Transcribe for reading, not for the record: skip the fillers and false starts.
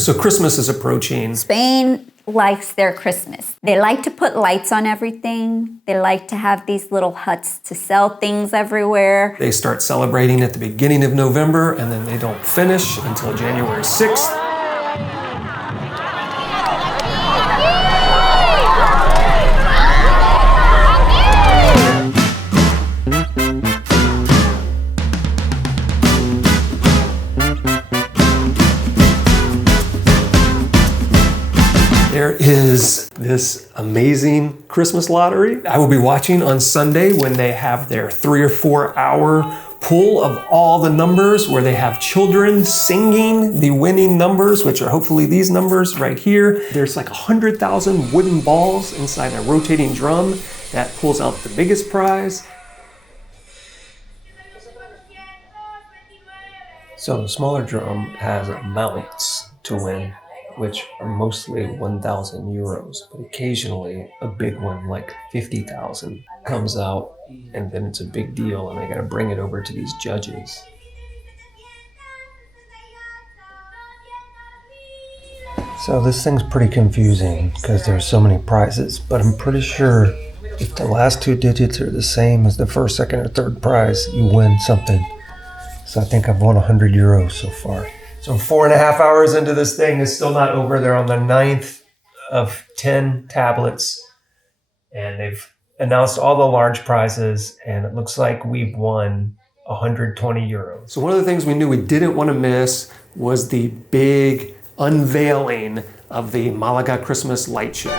So Christmas is approaching. Spain likes their Christmas. They like to put lights on everything. They like to have these little huts to sell things everywhere. They start celebrating at the beginning of November, and then they don't finish until January 6th. There is this amazing Christmas lottery I will be watching on Sunday when they have their 3 or 4 hour pull of all the numbers where they have children singing the winning numbers, which are hopefully these numbers right here. There's like 100,000 wooden balls inside a rotating drum that pulls out the biggest prize. So the smaller drum has amounts to win, which are mostly 1,000 euros, but occasionally a big one like 50,000 comes out, and then it's a big deal and they gotta bring it over to these judges. So this thing's pretty confusing because there's so many prizes, but I'm pretty sure if the last 2 digits are the same as the first, second, or third prize, you win something. So I think I've won 100 euros so far. So 4.5 hours into this thing, is still not over. They're on the 9th of 10 tablets, and they've announced all the large prizes, and it looks like we've won 120 euros. So one of the things we knew we didn't want to miss was the big unveiling of the Malaga Christmas light show.